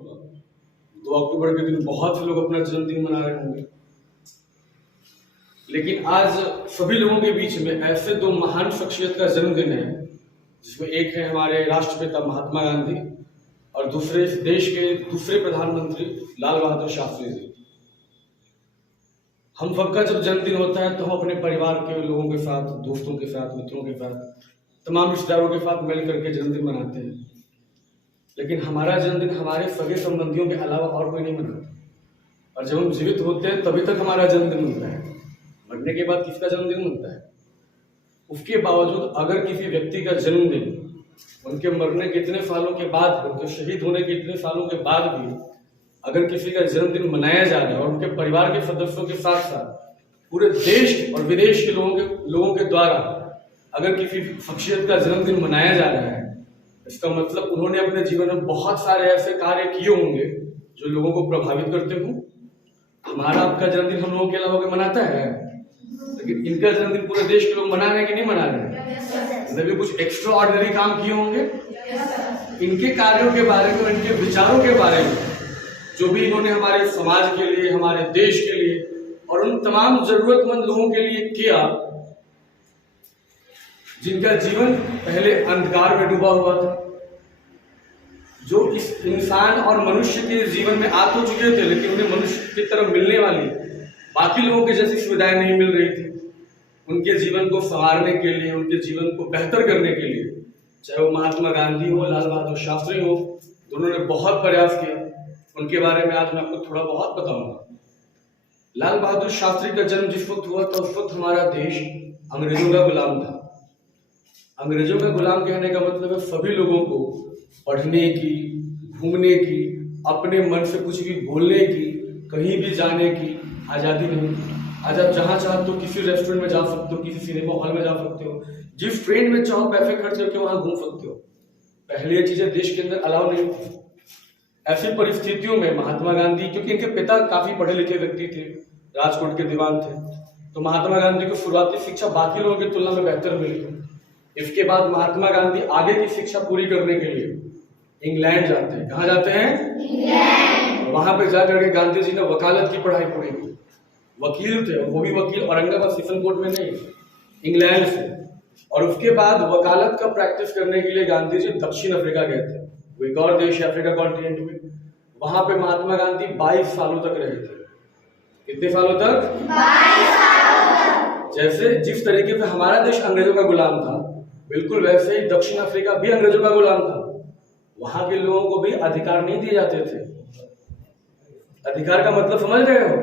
2 अक्टूबर के दिन बहुत से लोग अपना जन्मदिन मना रहे होंगे, लेकिन आज सभी लोगों के बीच में ऐसे 2 महान शख्सियत का जन्मदिन है, जिसमें एक है हमारे राष्ट्रपिता महात्मा गांधी और दूसरे इस देश के दूसरे प्रधानमंत्री लाल बहादुर शास्त्री जी। हम सबका जब जन्मदिन होता है तो हम अपने परिवार के लोगों के साथ, दोस्तों के साथ, मित्रों के साथ, तमाम रिश्तेदारों के साथ मिल करके जन्मदिन मनाते हैं। लेकिन हमारा जन्मदिन हमारे सगे संबंधियों के अलावा और कोई नहीं मनाता। और जब हम जीवित होते हैं तभी तक हमारा जन्मदिन मनता है, मरने के बाद किसका जन्मदिन मनता है? उसके बावजूद अगर किसी व्यक्ति का जन्मदिन उनके मरने के इतने सालों के बाद, उनके शहीद होने के इतने सालों के बाद भी अगर किसी का जन्मदिन मनाया जा रहा है और उनके परिवार के सदस्यों के साथ साथ पूरे देश और विदेश के लोगों के द्वारा अगर किसी शख्सियत का जन्मदिन मनाया जा रहा है, इसका मतलब उन्होंने अपने जीवन में बहुत सारे ऐसे कार्य किए होंगे जो लोगों को प्रभावित करते हों। हमारा आपका जन्मदिन हम लोगों के अलावा कोई मनाता है, लेकिन इनका जन्मदिन पूरे देश के लोग मना रहे हैं कि नहीं मना रहे हैं? इन्होंने भी कुछ एक्स्ट्रा ऑर्डिनरी काम किए होंगे। इनके कार्यों के बारे में, इनके विचारों के बारे में, जो भी इन्होंने हमारे समाज के लिए, हमारे देश के लिए और उन तमाम जरूरतमंद लोगों के लिए किया जिनका जीवन पहले अंधकार में डूबा हुआ था, जो इस इंसान और मनुष्य के जीवन में आ तो चुके थे, लेकिन उन्हें मनुष्य की तरफ मिलने वाली बाकी लोगों के जैसी सुविधाएं नहीं मिल रही थी। उनके जीवन को संवारने के लिए, उनके जीवन को बेहतर करने के लिए, चाहे वो महात्मा गांधी हो, लाल बहादुर शास्त्री हो, दोनों ने बहुत प्रयास किया। उनके बारे में आज मैं आपको थोड़ा बहुत बताऊंगा। लाल बहादुर शास्त्री का जन्म जिस वक्त हुआ था उस वक्त हमारा देश अंग्रेजों का गुलाम था। अंग्रेजों का गुलाम कहने का मतलब है सभी लोगों को पढ़ने की, घूमने की, अपने मन से कुछ भी बोलने की, कहीं भी जाने की आजादी नहीं। आज आप जहां चाहते हो किसी रेस्टोरेंट में जा सकते हो, किसी सिनेमा हॉल में जा सकते हो, जिस ट्रेन में चाहो पैसे खर्च करके वहां घूम सकते हो। पहले ये चीजें देश के अंदर अलाउ नहीं थी। ऐसी परिस्थितियों में महात्मा गांधी, क्योंकि इनके पिता काफी पढ़े लिखे व्यक्ति थे, राजकोट के दीवान थे, तो महात्मा गांधी को शुरुआती शिक्षा बाकी लोगों की तुलना में बेहतर मिली। इसके बाद महात्मा गांधी आगे की शिक्षा पूरी करने के लिए इंग्लैंड जाते हैं। कहाँ जाते हैं? इंग्लैंड। वहां पे जाकर के गांधी जी ने वकालत की पढ़ाई पूरी की। वकील थे, वो भी वकील औरंगाबाद सेशन कोर्ट में नहीं, इंग्लैंड से। और उसके बाद वकालत का प्रैक्टिस करने के लिए गांधी जी दक्षिण अफ्रीका गए थे, वो एक और देश है अफ्रीका कॉन्टिनेंट में। वहां पे महात्मा गांधी 22 सालों तक रहे थे। कितने सालों तक? 22 सालों तक। जैसे जिस तरीके से हमारा देश अंग्रेजों का गुलाम था, बिल्कुल वैसे ही दक्षिण अफ्रीका भी अंग्रेजों का गुलाम था। वहां के लोगों को भी अधिकार नहीं दिए जाते थे। अधिकार का मतलब समझ रहे हो?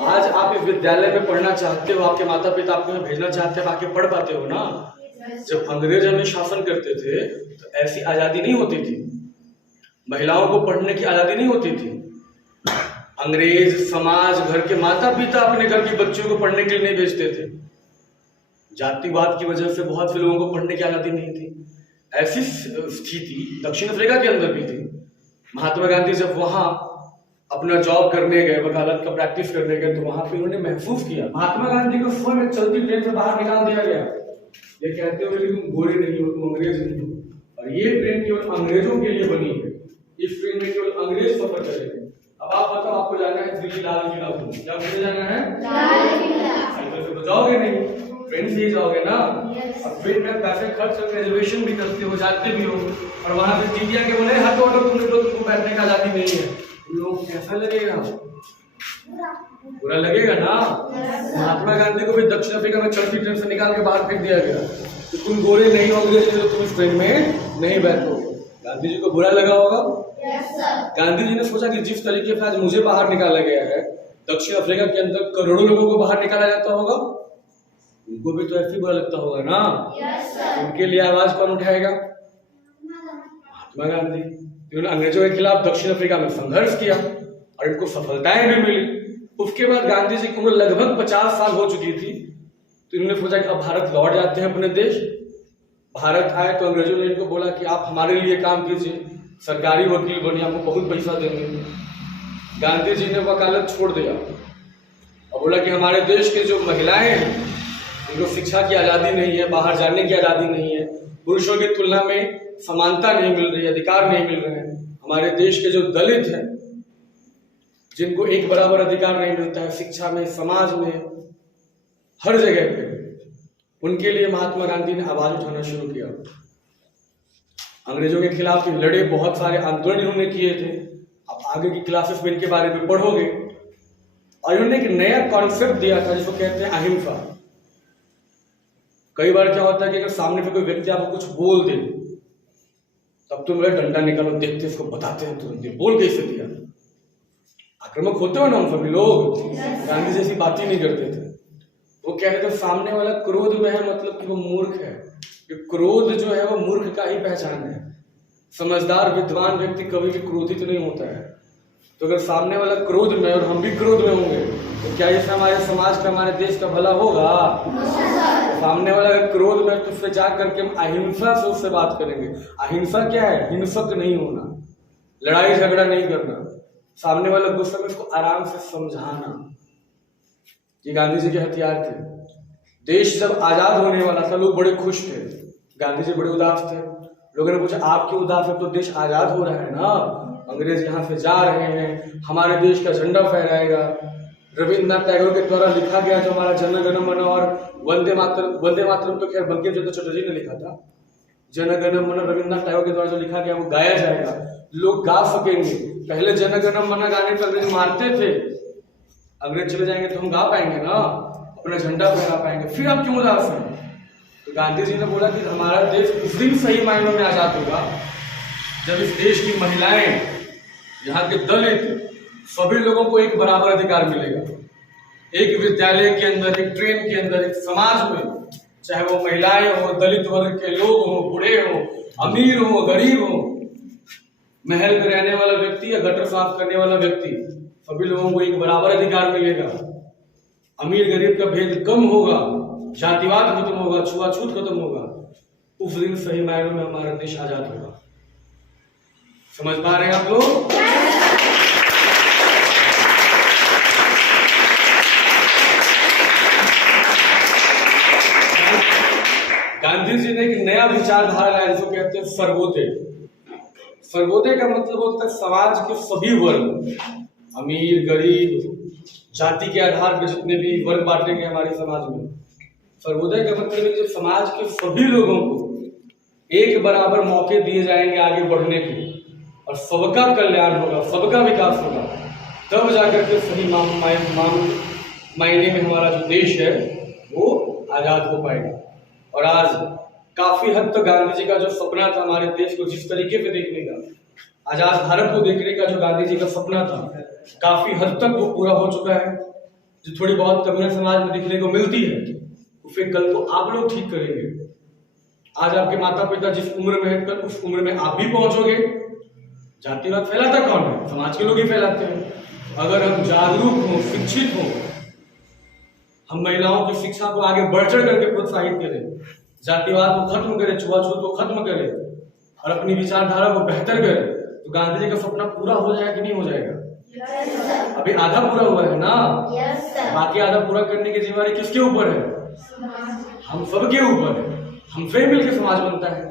आज आप इस विद्यालय में पढ़ना चाहते हो, आपके माता पिता आपको भेजना चाहते हैं, आके पढ़ पाते हो ना। जब अंग्रेज हमें शासन करते थे तो ऐसी आजादी नहीं होती थी, महिलाओं को पढ़ने की आजादी नहीं होती थी। अंग्रेज समाज, घर के माता पिता अपने घर के बच्चों को पढ़ने के लिए नहीं भेजते थे। जातिवाद की वजह से बहुत से लोगों को पढ़ने की आजादी नहीं थी। ऐसी स्थिति दक्षिण अफ्रीका के अंदर भी थी। महात्मा गांधी जब वहां अपना जॉब करने गए, वकालत का प्रैक्टिस करने गए, तो वहां पे उन्होंने महसूस किया। महात्मा गांधी को स्वयं में चलती ट्रेन से बाहर निकाल दिया गया, ये कहते हुए कि तुम गोरे नहीं हो, तुम अंग्रेज नहीं हो, और ये ट्रेन केवल अंग्रेजों के लिए बनी है। इस ट्रेन में केवल अंग्रेज सफर करेंगे। अब आप बताओ, आपको जाना है दिल्ली लाल किला, क्या मुझे जाना है? लाल किला। साइकिल से तो जाओगे नहीं, ट्रेन से ही जाओगे ना। अब ट्रेन में पैसे खर्च करके रिजर्वेशन भी करते हो, जाते भी हो, और वहां पे टीटिया के बोले हाथ ऑटो तुमको बैठने का आजादी नहीं है। लोग कैसा लगेगा? बुरा लगेगा ना। महात्मा गांधी को भी दक्षिण अफ्रीका में चलती ट्रेन से निकाल के बाहर फेंक दिया गया कि तुम गोरे नहीं होंगे तो तुम इस ट्रेन में नहीं बैठोगे। गांधी जी को बुरा लगा होगा। गांधी जी ने सोचा कि जिस तरीके से आज मुझे बाहर निकाला गया है, दक्षिण अफ्रीका के अंदर करोड़ों लोगों को बाहर निकाला जाता होगा, उनको भी तो ऐसे बुरा लगता होगा ना। उनके लिए आवाज कौन उठाएगा? महात्मा गांधी। उन्होंने अंग्रेजों के खिलाफ दक्षिण अफ्रीका में संघर्ष किया और इनको सफलताएं भी मिली। उसके बाद गांधी जी को लगभग 50 साल हो चुकी थी, तो इन्होंने सोचा कि अब भारत लौट जाते हैं अपने देश। भारत आए तो अंग्रेजों ने इनको बोला कि आप हमारे लिए काम कीजिए, सरकारी वकील बनिए, आपको बहुत पैसा देंगे। गांधी जी ने वकालत छोड़ दिया और बोला कि हमारे देश के जो महिलाएं हैं उनको शिक्षा की आजादी नहीं है, बाहर जाने की आजादी नहीं है, पुरुषों की तुलना में समानता नहीं मिल रही, अधिकार नहीं मिल रहे हैं। हमारे देश के जो दलित हैं, जिनको एक बराबर अधिकार नहीं मिलता है शिक्षा में, समाज में, हर जगह पे, उनके लिए महात्मा गांधी ने आवाज उठाना शुरू किया। अंग्रेजों के खिलाफ लड़े, बहुत सारे आंदोलन इन्होंने किए थे। अब आगे की क्लासेस में इनके बारे में पढ़ोगे। और इन्होंने एक नया कॉन्सेप्ट दिया था जिसको कहते हैं अहिंसा। कई बार क्या होता है कि अगर सामने से कोई व्यक्ति आपको कुछ बोल दे, तब तुम मेरा डंडा निकालो, देखते इसको बताते हैं तुरंत बोल कैसे दिया। आक्रामक होते हो ना हम सभी लोग। गांधी जैसी बात ही नहीं करते थे। वो कहते थे सामने वाला क्रोध में है, मतलब कि वो मूर्ख है। क्रोध जो है वो मूर्ख का ही पहचान है। समझदार विद्वान व्यक्ति कभी भी क्रोधित नहीं होता है। तो अगर सामने वाला क्रोध में और हम भी क्रोध में होंगे तो क्या इससे हमारे समाज का, हमारे देश का भला होगा? तो सामने वाला अगर क्रोध में तो उससे जा करके हम अहिंसा से उससे बात करेंगे। अहिंसा क्या है? हिंसक नहीं होना, लड़ाई झगड़ा नहीं करना, सामने वाला गुस्सा में उसको आराम से समझाना। ये गांधी जी के हथियार थे। देश जब आजाद होने वाला था लोग बड़े खुश थे, गांधी जी बड़े उदास थे। लोगों ने पूछा आप क्यों उदास है? तो देश आजाद हो रहा है ना, अंग्रेज यहाँ से जा रहे हैं, हमारे देश का झंडा फहराएगा। रविन्द्रनाथ टैगोर के द्वारा लिखा गया जो हमारा जन गण मन और वंदे मातरम तो खैर बंकिम चंद्र चटर्जी ने लिखा था। जन गण मन रविन्द्रनाथ टैगोर के द्वारा जो लिखा गया वो गाया जाएगा, लोग गा सकेंगे। पहले जन गण मन गाने पर अंग्रेज मारते थे, अंग्रेज चले जाएंगे तो हम गा पाएंगे ना, अपना झंडा फहरा पाएंगे। फिर आप क्यों उदास हैं? तो गांधी जी ने बोला कि हमारा देश उस दिन सही मायनों में आजाद होगा जब इस देश की महिलाएं, यहाँ के दलित, सभी लोगों को एक बराबर अधिकार मिलेगा। एक विद्यालय के अंदर, एक ट्रेन के अंदर, एक समाज में, चाहे वो महिलाएं हो, दलित वर्ग के लोग हो, बूढ़े हो, अमीर हो, गरीब हो, महल में रहने वाला व्यक्ति या गटर साफ करने वाला व्यक्ति, सभी लोगों को एक बराबर अधिकार मिलेगा। अमीर गरीब का भेद कम होगा, जातिवाद खत्म होगा, छुआछूत खत्म होगा। उस दिन सही मायनों में हमारा देश आजाद होगा। समझ पा रहे हैं आप लोग? गांधी जी ने एक नया विचारधारा लाया जिसको कहते हैं सर्वोदय। सर्वोदय का मतलब होता है समाज के सभी वर्ग, अमीर गरीब, जाति के आधार पर जितने भी वर्ग बांटे गए हमारे समाज में। सर्वोदय का मतलब है कि समाज के सभी लोगों को एक बराबर मौके दिए जाएंगे आगे बढ़ने के, और सबका कल्याण होगा, सबका विकास होगा, तब जाकर के सही मायने में हमारा जो देश है वो आजाद हो पाएगा। और आज काफी हद तक गांधी जी का जो सपना था हमारे देश को जिस तरीके से देखने का, आजाद भारत को देखने का जो गांधी जी का सपना था, काफी हद तक वो पूरा हो चुका है। जो थोड़ी बहुत कमियां समाज में दिखने को मिलती है फिर कल को आप लोग ठीक करेंगे। आज आपके माता पिता जिस उम्र में है, कल उस उम्र में आप भी पहुंचोगे। जातिवाद फैलाता कौन है? समाज के लोग ही फैलाते हैं। अगर हम जागरूक हों, शिक्षित हों, हम महिलाओं की शिक्षा को आगे बढ़ चढ़ करके प्रोत्साहित करें, जातिवाद को खत्म करें, छुआछूत को खत्म करें और अपनी विचारधारा को बेहतर करें, तो गांधी जी का सपना पूरा हो जाएगा कि नहीं हो जाएगा? अभी आधा पूरा हुआ है ना, बाकी आधा पूरा करने की जिम्मेदारी किसके ऊपर है? हम सबके ऊपर है। हमसे मिलकर समाज बनता है।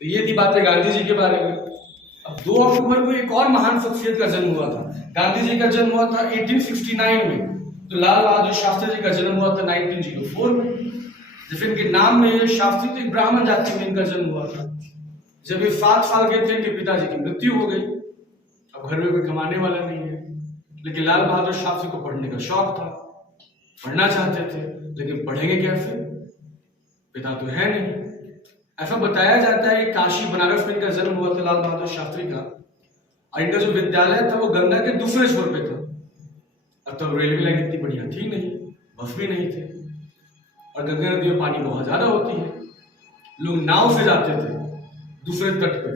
तो ये थी बातें गांधी जी के बारे में। अब 2 अक्टूबर को एक और महान शख्सियत का जन्म हुआ था। गांधी जी का जन्म हुआ था 1869 में, तो लाल बहादुर शास्त्री जी का जन्म हुआ था 1904 में। जैसे इनके नाम में शास्त्री तो ब्राह्मण जाति में इनका जन्म हुआ था। जब ये 7 साल के थे इनके पिताजी की मृत्यु हो गई। अब घर में कोई कमाने वाला नहीं है, लेकिन लाल बहादुर शास्त्री को पढ़ने का शौक था, पढ़ना चाहते थे, लेकिन पढ़ेंगे कैसे? पिता तो है नहीं। ऐसा बताया जाता है कि काशी बनारस में इनका जन्म हुआ था लाल बहादुर शास्त्री का, और इनका जो विद्यालय था वो गंगा के दूसरे छोर पे था। अब तब रेलवे लाइन इतनी बढ़िया थी नहीं, बस भी नहीं थे, और गंगा नदी में पानी बहुत ज्यादा होती है, लोग नाव से जाते थे दूसरे तट पे।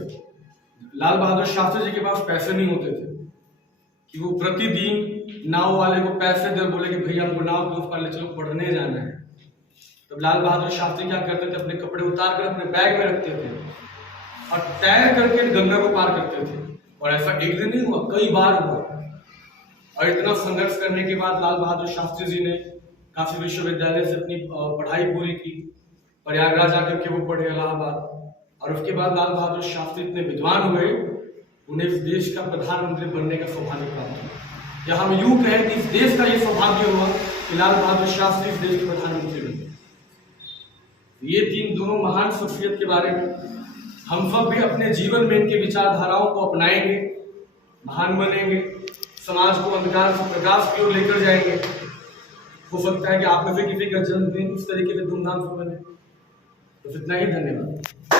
लाल बहादुर शास्त्री जी के पास पैसे नहीं होते थे कि वो प्रतिदिन नाव वाले को पैसे दे, बोले कि भैया हमको नाव के ऊपर ले चलो, पढ़ने जाना है। तब लाल बहादुर शास्त्री क्या करते थे? अपने कपड़े उतार कर अपने बैग में रखते थे और तैर करके गंगा को पार करते थे। और ऐसा एक दिन नहीं हुआ, कई बार हुआ। और इतना संघर्ष करने के बाद लाल बहादुर शास्त्री जी ने काशी विश्वविद्यालय से अपनी पढ़ाई पूरी की, प्रयागराज आकर के वो पढ़े इलाहाबाद। और उसके बाद लाल बहादुर शास्त्री इतने विद्वान हुए, उन्हें इस देश का प्रधानमंत्री बनने का सौभाग्य प्राप्त हुआ, या हम यूं कहें कि इस देश का ये सौभाग्य हुआ कि लाल बहादुर शास्त्री इस देश के प्रधानमंत्री बने। ये तीन दोनों महान शख्सियत के बारे में हम सब भी अपने जीवन में इनके विचारधाराओं को अपनाएंगे, महान बनेंगे, समाज को अंधकार से प्रकाश की ओर लेकर जाएंगे। हो सकता है कि आप में से किसी का जन्मदिन इस तरीके से धूमधाम से बने। तो इतना ही, धन्यवाद।